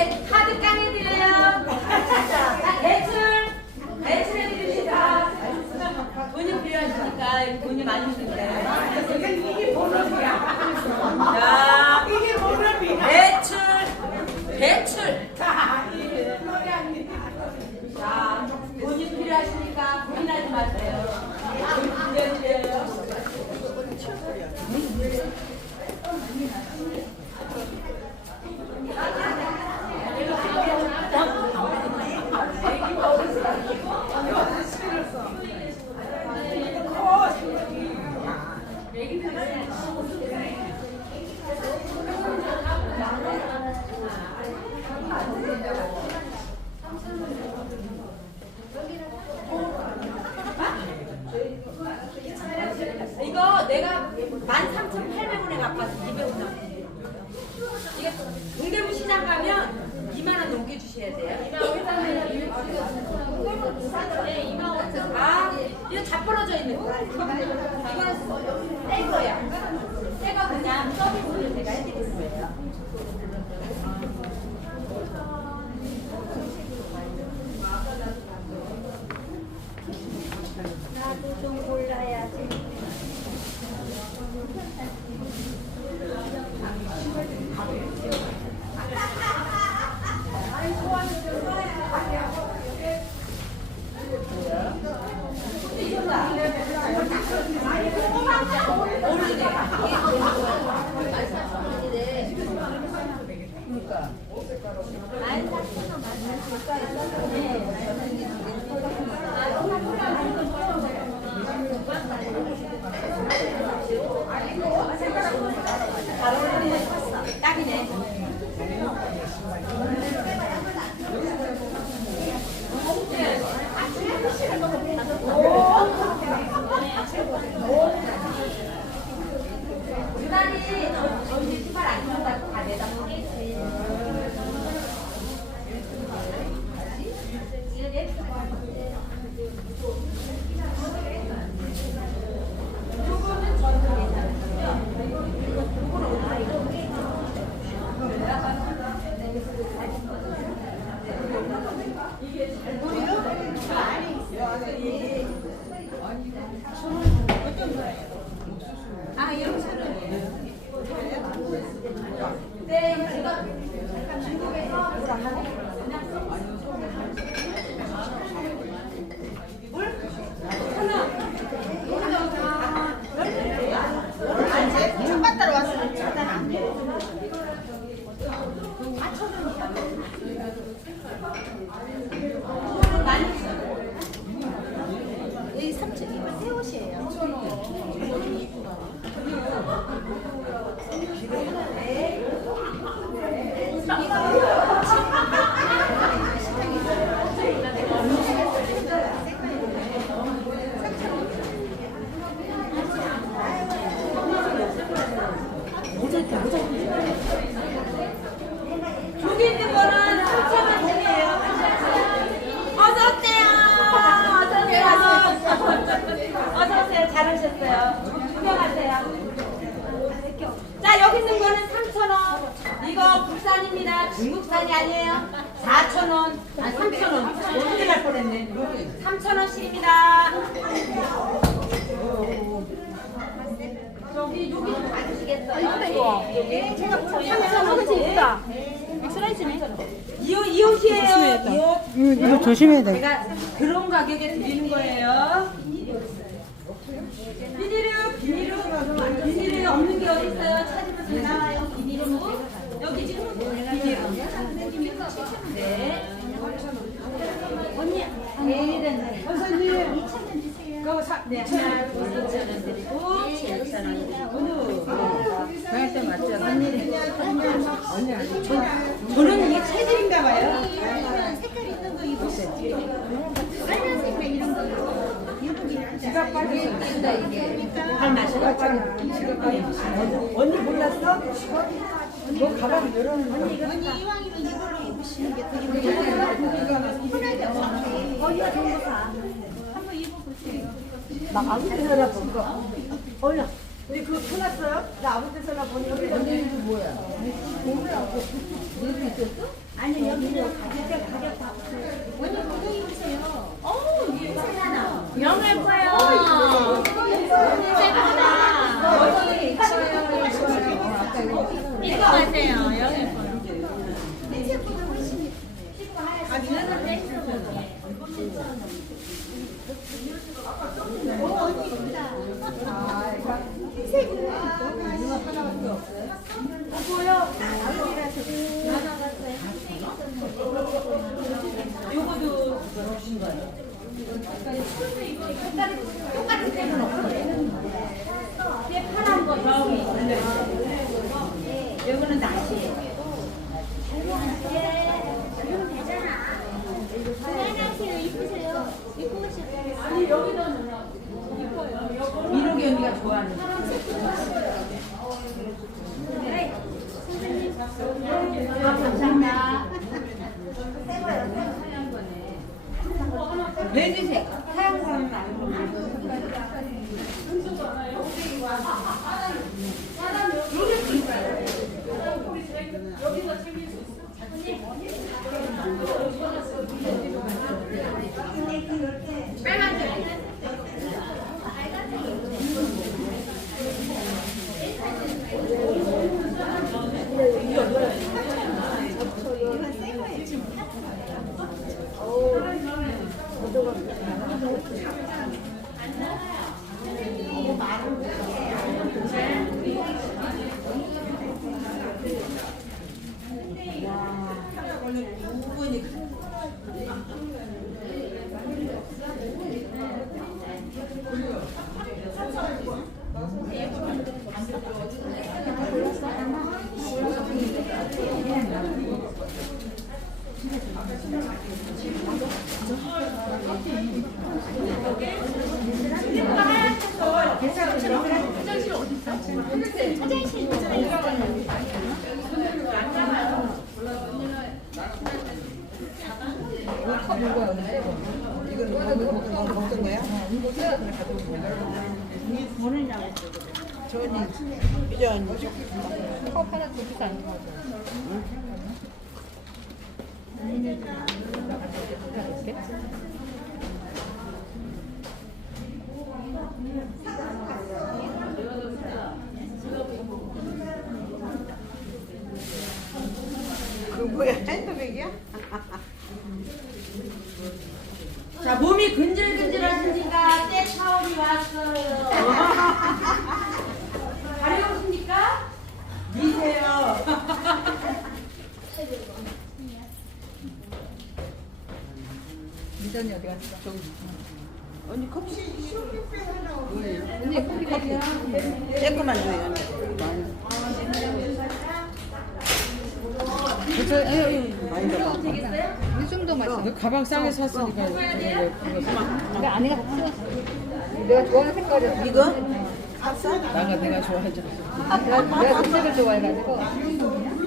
네, 카드 깡해 드려요. 자, 대출. 대출해 드립니다. 돈이 필요하시니까 돈이 많이 드는데. 중국에서 시작한 구경하세요. 자, 여기 있는 거는 3,000원. 이거 국산입니다. 중국산이 아니에요. 4,000원. 아, 3,000원. 어떻게 갈 뻔했네. 3,000원씩입니다. 저기, 여기 좀 봐주시겠어요? 여기 제가 삼성은 이쁘다. 엑스라이즈네. 이 옷, 이 옷이에요. 이 옷. 이거 조심해야 돼. 제가 그런 가격에 드리는 거예요. 비닐은 비닐은 비닐이 없는 게 어디 있어요? 찾으면 다 나와요. 비닐은 여기 지금 비닐. 네. 언니, 비닐은 선생님. 그거 사, 네, 하나 2,000원 드리고 7,000원 드리고. 당할 때 맞죠? 언니. 저는 이게 체질인가 봐요. 색깔 있는 거 입으세요. 빨간색 이런 거 입으면 지갑 빨리. 발 마셔. 언니 몰랐어? 너 가방 열어놓는 거. 언니 이왕이면 이걸로 입으시는 게 되게 편하게 어디가 좋은 거 사. 한번 입어보세요. 나 아무 데서나 본 거. 어야. 우리 그거 편났어요? 나 아무 데서나 보니 여기 언니는 뭐야? 아니 여기는 가격 가격 다. 언니 이게 하나. 영 예뻐요. 이거 가세요. 영 예뻐요. 요거도 주신 거예요. 똑같은 색은. 안녕하세요. 매주색 하얀 말고 여기서 챙길 수 있어. 빨간색. 감사합니다. 새 거예요. 하얀 거네. 레드색. 하얀 그 뭐야 핸드백이야? 자, 몸이 근질근질하시니까 때 타올이 왔어요. 가려우십니까? 미세요. 미 전이 어디 갔어? 저기. 언니 커피 하려고. 언니 커피 커피. 조금만 줘요. 이 정도 마셔. 가방 싸게 샀으니까 근데 안에가 다 튀었어. 내가 좋아하는 색깔이야. 이거? 나가 내가 좋아하지 내가, 내가 녹색을 좋아해가지고.